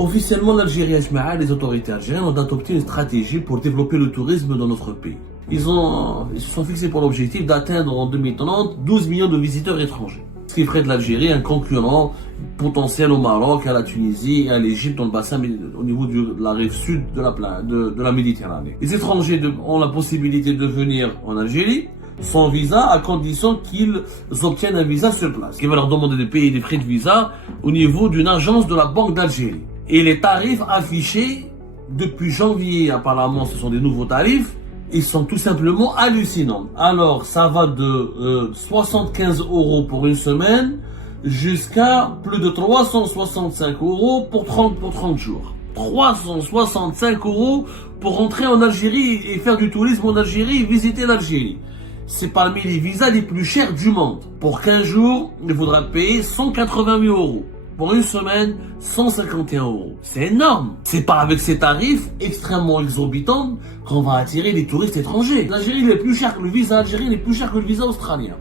Officiellement, l'Algérie et les autorités algériennes ont adopté une stratégie pour développer le tourisme dans notre pays. Ils se sont fixés pour l'objectif d'atteindre en 2030 12 millions de visiteurs étrangers. Ce qui ferait de l'Algérie un concurrent potentiel au Maroc, à la Tunisie et à l'Égypte dans le bassin au niveau de la rive sud de la Méditerranée. Les étrangers ont la possibilité de venir en Algérie sans visa à condition qu'ils obtiennent un visa sur place. Qui va leur demander de payer des frais de visa au niveau d'une agence de la Banque d'Algérie. Et les tarifs affichés depuis janvier, apparemment ce sont des nouveaux tarifs, ils sont tout simplement hallucinants. Alors ça va de 75 € pour une semaine jusqu'à plus de 365 € pour 30 jours. 365 € pour rentrer en Algérie et faire du tourisme en Algérie et visiter l'Algérie. C'est parmi les visas les plus chers du monde. Pour 15 jours, il faudra payer 188 €. Pour une semaine, 151 €. C'est énorme. C'est pas avec ces tarifs extrêmement exorbitants qu'on va attirer les touristes étrangers. L'Algérie est plus cher que le visa algérien est plus cher que le visa australien.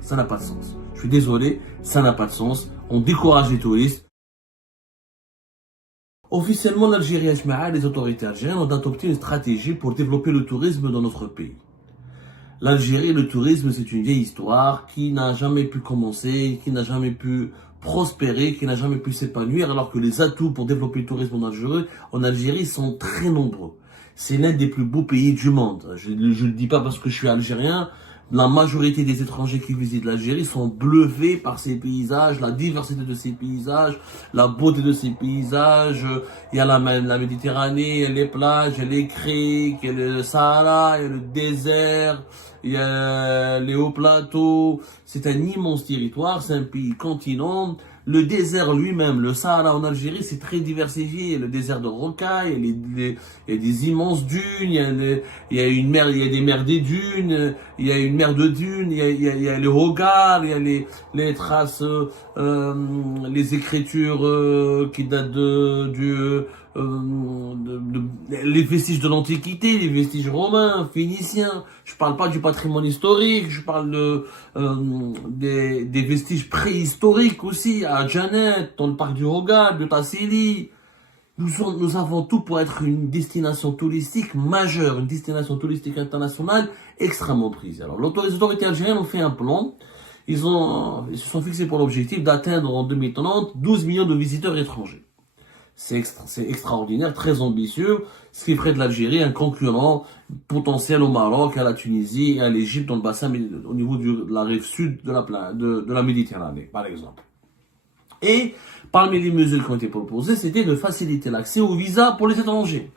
Ça n'a pas de sens. Je suis désolé, ça n'a pas de sens. On décourage les touristes. Officiellement, l'Algérie et les autorités algériennes ont adopté une stratégie pour développer le tourisme dans notre pays. L'Algérie, le tourisme, c'est une vieille histoire qui n'a jamais pu commencer, qui n'a jamais pu prospérer, qui n'a jamais pu s'épanouir, alors que les atouts pour développer le tourisme en Algérie sont très nombreux. C'est l'un des plus beaux pays du monde. Je ne le dis pas parce que je suis algérien. La majorité des étrangers qui visitent l'Algérie sont bluffés par ses paysages, la diversité de ses paysages, la beauté de ses paysages. Il y a la Méditerranée, il y a les plages, il y a les criques, il y a le Sahara, il y a le désert, il y a les hauts plateaux. C'est un immense territoire, c'est un pays continent. Le désert lui-même, le Sahara en Algérie, c'est très diversifié. Le désert de rocailles, il y a des immenses dunes, il y a une mer, il y a des mers des dunes, il y a une mer de dunes, il y a les hogards, il y a les traces, les écritures qui datent les vestiges de l'Antiquité, les vestiges romains, phéniciens. Je parle pas du patrimoine historique, je parle des vestiges préhistoriques aussi, à Djanet, dans le parc du Hogar, de Tassili. Nous avons tout pour être une destination touristique majeure, une destination touristique internationale extrêmement prisée. Alors, les autorités algériennes ont fait un plan. Ils se sont fixés pour l'objectif d'atteindre en 2030 12 millions de visiteurs étrangers. C'est extraordinaire, très ambitieux, ce qui ferait de l'Algérie un concurrent potentiel au Maroc, à la Tunisie et à l'Égypte dans le bassin au niveau de la rive sud de la Méditerranée, par exemple. Et parmi les mesures qui ont été proposées, c'était de faciliter l'accès au visa pour les étrangers.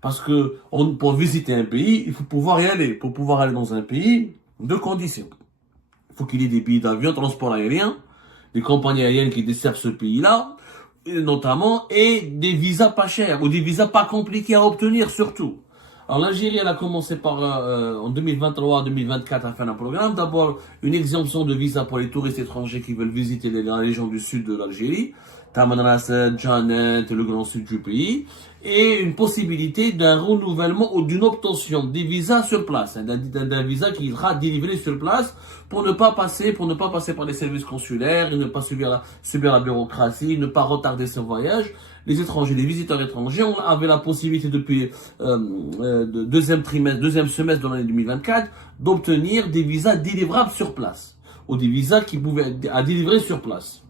Parce que pour visiter un pays, il faut pouvoir y aller. Pour pouvoir aller dans un pays, deux conditions. Il faut qu'il y ait des billets d'avion, transport aérien, des compagnies aériennes qui desservent ce pays-là, notamment, et des visas pas chers, ou des visas pas compliqués à obtenir surtout. Alors l'Algérie, elle a commencé par, en 2023-2024 à faire un programme. D'abord, une exemption de visa pour les touristes étrangers qui veulent visiter la région du sud de l'Algérie, Tamanrasset, Djanet, le grand sud du pays, et une possibilité d'un renouvellement ou d'une obtention des visas sur place, d'un visa qui sera délivré sur place pour ne pas passer par les services consulaires, et ne pas subir la bureaucratie, ne pas retarder son voyage. Les étrangers, les visiteurs étrangers, on avait la possibilité depuis deuxième semestre de l'année 2024 d'obtenir des visas délivrables sur place, ou des visas qui pouvaient à délivrer sur place.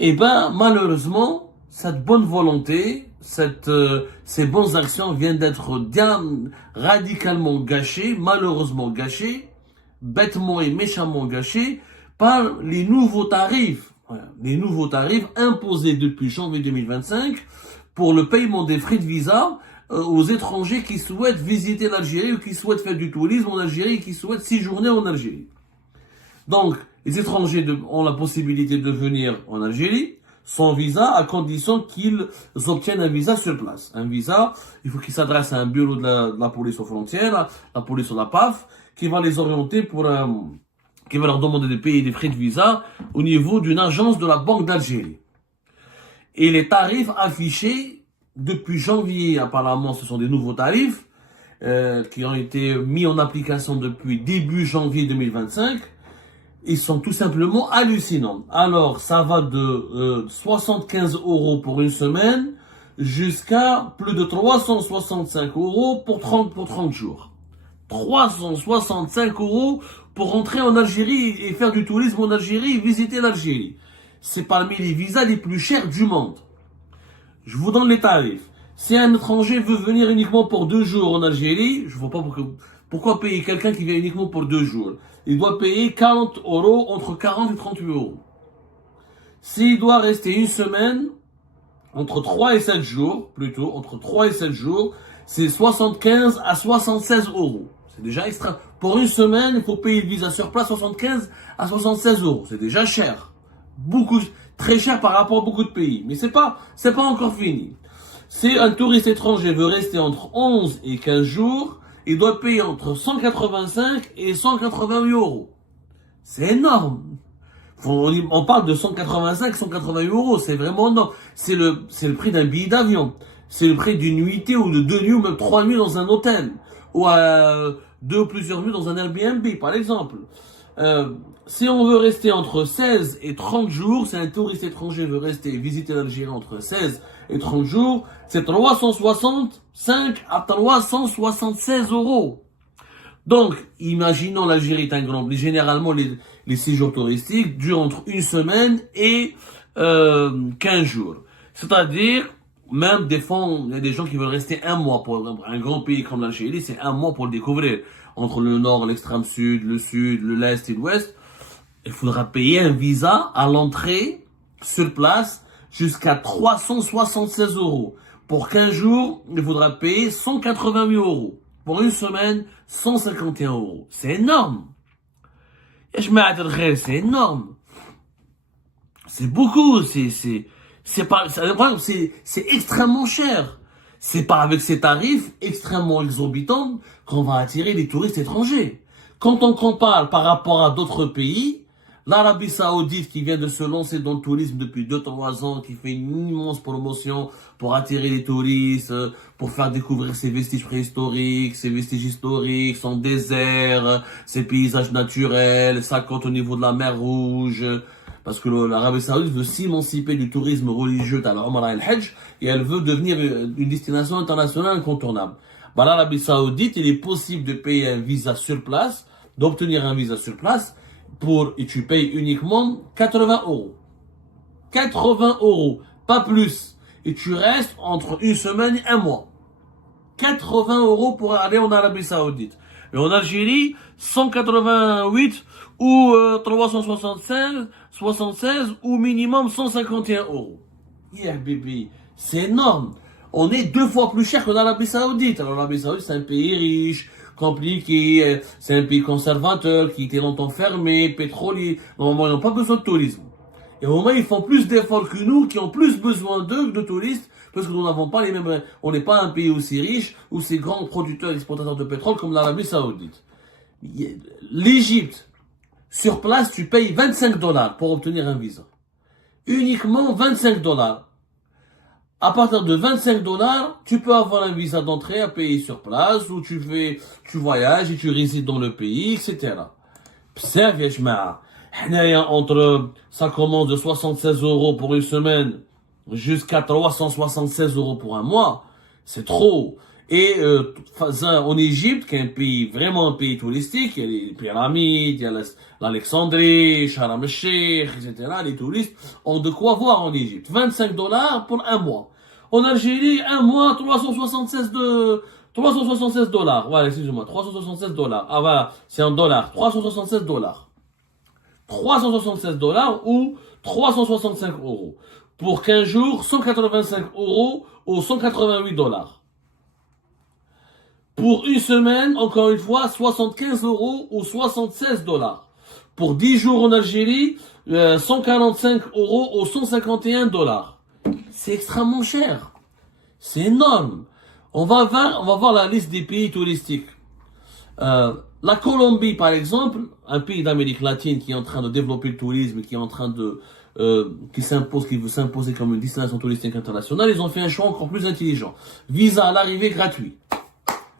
Et ben malheureusement, cette bonne volonté, ces bonnes actions viennent d'être radicalement gâchées, malheureusement gâchées, bêtement et méchamment gâchées par les nouveaux tarifs. Voilà, les nouveaux tarifs imposés depuis janvier 2025 pour le paiement des frais de visa aux étrangers qui souhaitent visiter l'Algérie ou qui souhaitent faire du tourisme en Algérie et qui souhaitent séjourner en Algérie. Donc, les étrangers ont la possibilité de venir en Algérie sans visa à condition qu'ils obtiennent un visa sur place. Un visa, il faut qu'ils s'adressent à un bureau de la police aux frontières, la police ou la PAF, qui va les orienter qui va leur demander de payer des frais de visa au niveau d'une agence de la Banque d'Algérie. Et les tarifs affichés depuis janvier, apparemment, ce sont des nouveaux tarifs qui ont été mis en application depuis début janvier 2025. ils sont tout simplement hallucinants. Alors, ça va de 75 € pour une semaine jusqu'à plus de 365 € pour 30 jours. 365 € pour rentrer en Algérie et faire du tourisme en Algérie et visiter l'Algérie. C'est parmi les visas les plus chers du monde. Je vous donne les tarifs. Si un étranger veut venir uniquement pour 2 jours en Algérie, je ne vois pas pourquoi payer quelqu'un qui vient uniquement pour 2 jours. Il doit payer 40 €, entre 40 et 38 €. S'il doit rester une semaine, entre 3 et 7 jours, plutôt, entre 3 et 7 jours, c'est 75 à 76 €. C'est déjà extra. Pour une semaine, il faut payer le visa sur place 75 à 76 €. C'est déjà cher. Beaucoup, très cher par rapport à beaucoup de pays. Mais c'est pas encore fini. Si un touriste étranger veut rester entre 11 et 15 jours, il doit payer entre 185 et 188 €. C'est énorme. On parle de 185, 188 €. C'est vraiment énorme. C'est le prix d'un billet d'avion. C'est le prix d'une nuitée ou de 2 nuits ou même 3 nuits dans un hôtel. Ou 2 ou plusieurs nuits dans un Airbnb, par exemple. Si on veut rester entre 16 et 30 jours, si un touriste étranger veut rester visiter l'Algérie entre 16 et 30 jours, c'est 365 à 376 €. Donc, imaginons l'Algérie est un grand pays. Généralement, les séjours touristiques durent entre une semaine et 15 jours. C'est-à-dire, même des fois, il y a des gens qui veulent rester un mois. Pour un grand pays comme l'Algérie, c'est un mois pour le découvrir. Entre le nord, l'extrême sud, l'est et l'ouest, il faudra payer un visa à l'entrée, sur place, jusqu'à 376 €. Pour 15 jours, il faudra payer 188 €. Pour une semaine, 151 €. C'est énorme. C'est énorme. C'est beaucoup. C'est extrêmement cher. C'est pas avec ces tarifs extrêmement exorbitants qu'on va attirer les touristes étrangers. Quand on compare par rapport à d'autres pays, l'Arabie Saoudite qui vient de se lancer dans le tourisme depuis 2-3 ans, qui fait une immense promotion pour attirer les touristes, pour faire découvrir ses vestiges préhistoriques, ses vestiges historiques, son désert, ses paysages naturels, sa côte au niveau de la mer Rouge. Parce que l'Arabie Saoudite veut s'émanciper du tourisme religieux à l'Umrah et le Hajj, et elle veut devenir une destination internationale incontournable. L'Arabie Saoudite, il est possible de payer un visa sur place, d'obtenir un visa sur place, et tu payes uniquement 80 €. 80 €, pas plus. Et tu restes entre une semaine et un mois. 80 € pour aller en Arabie Saoudite. Et en Algérie, 188 ou 376 ou minimum 151 €. Yeah, baby, c'est énorme. On est 2 fois plus cher que l'Arabie Saoudite. Alors l'Arabie Saoudite, c'est un pays riche, compliqué, c'est un pays conservateur qui était longtemps fermé, pétrolier. Normalement, ils n'ont pas besoin de tourisme. Et au moins, ils font plus d'efforts que nous, qui ont plus besoin d'eux, de touristes, parce que nous n'avons pas les mêmes, on n'est pas un pays aussi riche, ou ces grands producteurs et exportateurs de pétrole comme l'Arabie Saoudite. L'Égypte, sur place, tu payes 25 $ pour obtenir un visa. Uniquement 25 $. À partir de 25 $, tu peux avoir un visa d'entrée à payer sur place, où tu voyages et tu résides dans le pays, etc. Bzaf ya jma'a. Ça commence de 76 € pour une semaine jusqu'à 376 € pour un mois. C'est trop. Et en Égypte, qui est vraiment un pays touristique, il y a les pyramides, il y a l'Alexandrie, Sharm el-Sheikh, etc. Les touristes ont de quoi voir en Égypte. 25 $ pour un mois. En Algérie, un mois, 376 $. Ouais, excusez-moi, 376 $. Ah voilà, c'est en dollars. 376 $. 376 $ ou 365 €. Pour 15 jours, 185 € ou 188 $. Pour une semaine, encore une fois, 75 € ou 76 $. Pour 10 jours en Algérie, 145 € ou 151 $. C'est extrêmement cher. C'est énorme. On va voir la liste des pays touristiques. La Colombie, par exemple, un pays d'Amérique latine qui est en train de développer le tourisme, qui est en train de qui veut s'imposer comme une destination touristique internationale, ils ont fait un choix encore plus intelligent. Visa à l'arrivée gratuit.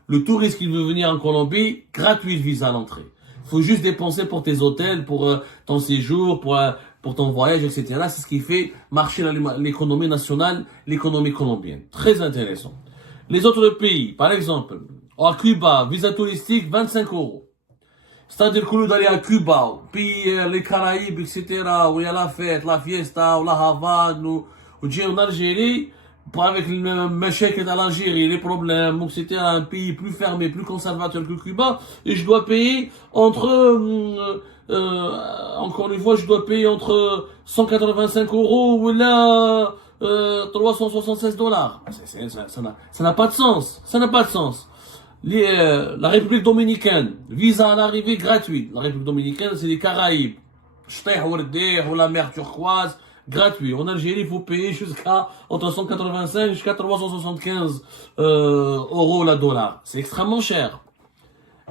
Le touriste qui veut venir en Colombie, gratuit le visa à l'entrée. Faut juste dépenser pour tes hôtels, pour ton séjour, pour ton voyage, etc. C'est ce qui fait marcher l'économie nationale, l'économie colombienne. Très intéressant. Les autres pays, par exemple, à Cuba, visa touristique, 25 euros. C'est-à-dire qu'au lieu d'aller à Cuba, puis les Caraïbes, etc., où il y a la fête, la fiesta, ou la Havane, ou en Algérie, avec le Meshek et l'Algérie, les problèmes, etc., un pays plus fermé, plus conservateur que Cuba, et je dois payer encore une fois, je dois payer entre 185 euros ou là, 376 dollars. Ça n'a pas de sens. Ça n'a pas de sens. La République dominicaine, visa à l'arrivée gratuit. La République dominicaine, c'est les Caraïbes. Ou la mer turquoise, gratuit. En Algérie, il faut payer jusqu'à entre 185 jusqu'à 375 euros la dollar. C'est extrêmement cher.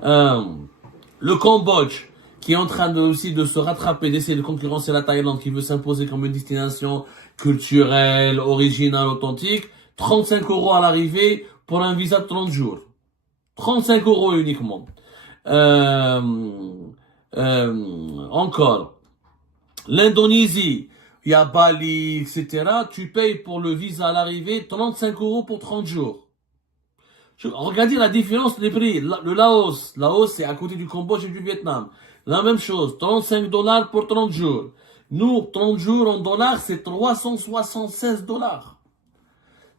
Le Cambodge, qui est en train aussi de se rattraper, d'essayer de concurrencer la Thaïlande, qui veut s'imposer comme une destination culturelle, originale, authentique. 35 euros à l'arrivée pour un visa de 30 jours. 35 euros uniquement. Encore. L'Indonésie, il y a Bali, etc. Tu payes pour le visa à l'arrivée 35 euros pour 30 jours. Regardez la différence des prix. Le Laos, c'est à côté du Cambodge et du Vietnam. La même chose, 35 dollars pour 30 jours. Nous, 30 jours en dollars, c'est 376 dollars.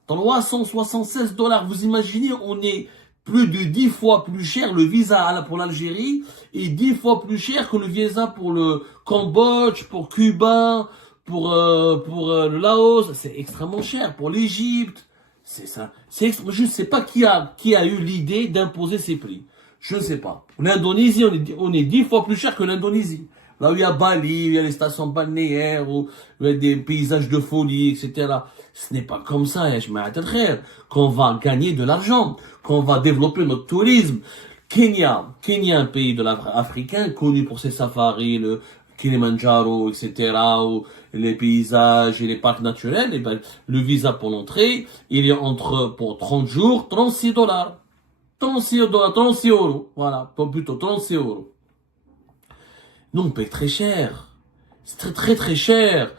376 dollars. Vous imaginez, on est plus de 10 fois plus cher le visa pour l'Algérie et 10 fois plus cher que le visa pour le Cambodge, pour Cuba, pour le Laos. C'est extrêmement cher. Pour l'Égypte, c'est ça. Je ne sais pas qui a eu l'idée d'imposer ces prix. Je ne sais pas. L'Indonésie, on est 10 fois plus cher que l'Indonésie. Là où il y a Bali, il y a les stations balnéaires, où il y a des paysages de folie, etc. Ce n'est pas comme ça, qu'on va gagner de l'argent, qu'on va développer notre tourisme. Kenya, un pays africain connu pour ses safaris, le Kilimanjaro, etc., ou les paysages et les parcs naturels. Et ben, le visa pour l'entrée, il est pour 30 jours, 36 dollars. 36 euros. Voilà, plutôt 36 euros. Nous, on paye très cher. C'est très, très, très cher.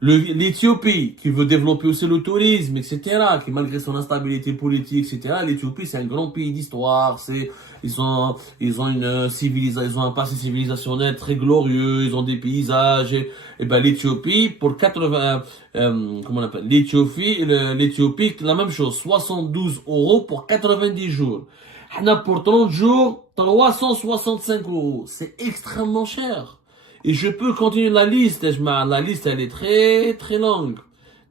L'Éthiopie, qui veut développer aussi le tourisme, etc., qui malgré son instabilité politique, etc., l'Éthiopie, c'est un grand pays d'histoire, ils ont un passé civilisationnel très glorieux, ils ont des paysages, et ben, l'Éthiopie, pour 80, comment on appelle, l'Éthiopie, la même chose, 72 euros pour 90 jours. Pour 30 jours, 365 euros. C'est extrêmement cher. Et je peux continuer la liste. La liste, elle est très, très longue.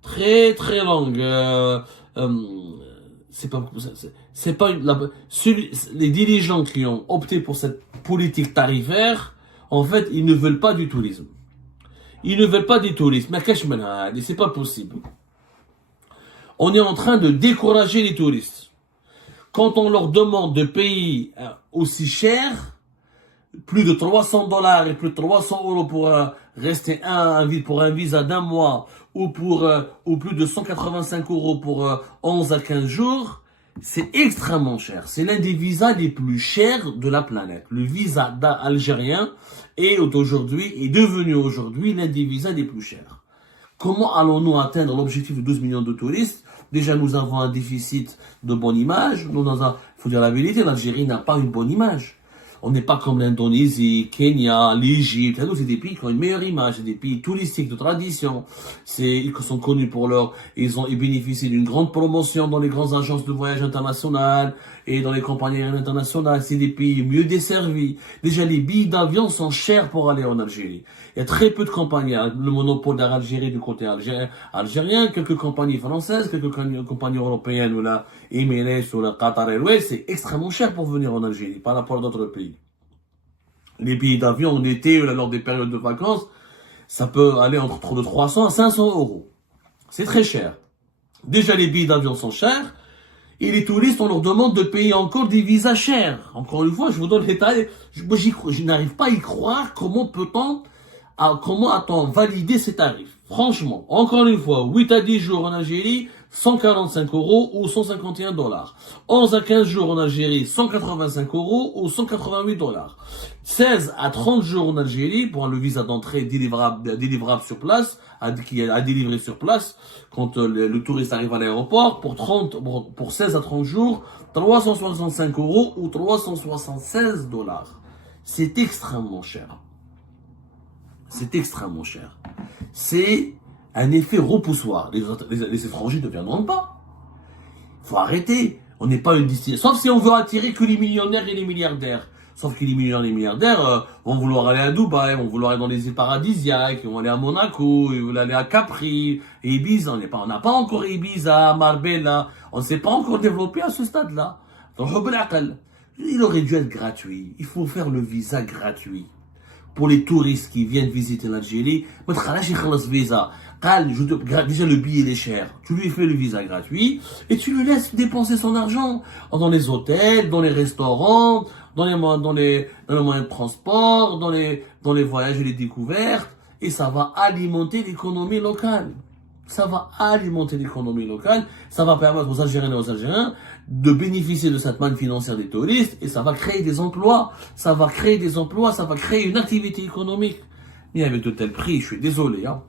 Très, très longue. Les dirigeants qui ont opté pour cette politique tarifaire, en fait, ils ne veulent pas du tourisme. Ils ne veulent pas du tourisme. Mais c'est pas possible. On est en train de décourager les touristes. Quand on leur demande de payer aussi cher, plus de 300 dollars et plus de 300 euros pour rester pour un visa d'un mois ou plus de 185 euros pour 11 à 15 jours, c'est extrêmement cher. C'est l'un des visas les plus chers de la planète. Le visa algérien est devenu aujourd'hui l'un des visas les plus chers. Comment allons-nous atteindre l'objectif de 12 millions de touristes? Déjà, nous avons un déficit de bonne image. Faut dire la vérité, l'Algérie n'a pas une bonne image. On n'est pas comme l'Indonésie, Kenya, l'Égypte. C'est des pays qui ont une meilleure image. C'est des pays touristiques de tradition. Ils sont connus ils bénéficient d'une grande promotion dans les grandes agences de voyage internationales et dans les compagnies aériennes internationales. C'est des pays mieux desservis. Déjà, les billets d'avion sont chers pour aller en Algérie. Il y a très peu de compagnies. Le monopole d'Air Algérie du côté algérien, quelques compagnies françaises, quelques compagnies européennes ou la Emirates ou la Qatar Airways. C'est extrêmement cher pour venir en Algérie par rapport à d'autres pays. Les billets d'avion en été ou lors des périodes de vacances, ça peut aller entre de 300 à 500 euros. C'est très cher. Déjà, les billets d'avion sont chers. Et les touristes, on leur demande de payer encore des visas chers. Encore une fois, je vous donne les détails. Je n'arrive pas à y croire. Comment a-t-on validé ces tarifs? Franchement, encore une fois, 8 à 10 jours en Algérie, 145 € ou 151 $. 11 à 15 jours en Algérie, 185 € ou 188 $. 16 à 30 jours en Algérie pour le visa d'entrée délivrable sur place, à délivrer sur place, quand le touriste arrive à l'aéroport, pour 16 à 30 jours, 365 € ou 376 $. C'est extrêmement cher. C'est extrêmement cher. C'est un effet repoussoir. Les étrangers ne viendront pas. Il faut arrêter. On n'est pas une destination. Sauf si on veut attirer que les millionnaires et les milliardaires. Sauf que les millionnaires et les milliardaires vont vouloir aller à Dubaï, vont vouloir aller dans les îles paradisiaques, ils vont aller à Monaco, ils veulent aller à Capri, et Ibiza. On n'a pas encore Ibiza, Marbella. On ne s'est pas encore développé à ce stade-là. Donc, il aurait dû être gratuit. Il faut faire le visa gratuit. Pour les touristes qui viennent visiter l'Algérie, visa. Déjà le billet il est cher. Tu lui fais le visa gratuit et tu lui laisses dépenser son argent dans les hôtels, dans les restaurants, dans les moyens de transport, dans les voyages et les découvertes, et ça va alimenter l'économie locale. Ça va alimenter l'économie locale, ça va permettre aux Algériens et aux Algériens de bénéficier de cette manne financière des touristes, et ça va créer des emplois, ça va créer une activité économique. Mais avec de tels prix, je suis désolé, hein.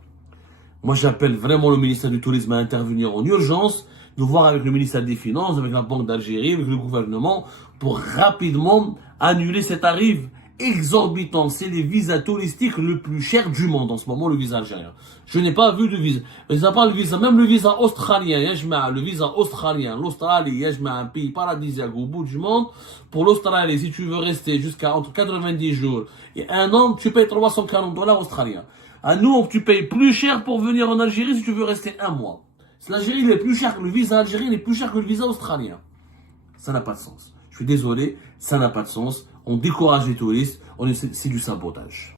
Moi, j'appelle vraiment le ministère du Tourisme à intervenir en urgence, de voir avec le ministère des Finances, avec la Banque d'Algérie, avec le gouvernement, pour rapidement annuler ces tarifs exorbitants. C'est les visas touristiques le plus cher du monde en ce moment, le visa algérien. Je n'ai pas vu de visa. Mais ça parle le visa, même le visa australien, le visa australien, l'Australie, un pays paradisiaque au bout du monde. Pour l'Australie, si tu veux rester jusqu'à entre 90 jours et 1 an, tu payes 340 $ australiens. À nous, tu payes plus cher pour venir en Algérie si tu veux rester 1 mois. L'Algérie, il est plus cher que le visa algérien, il est plus cher que le visa australien. Ça n'a pas de sens. Je suis désolé, ça n'a pas de sens. On décourage les touristes, c'est du sabotage.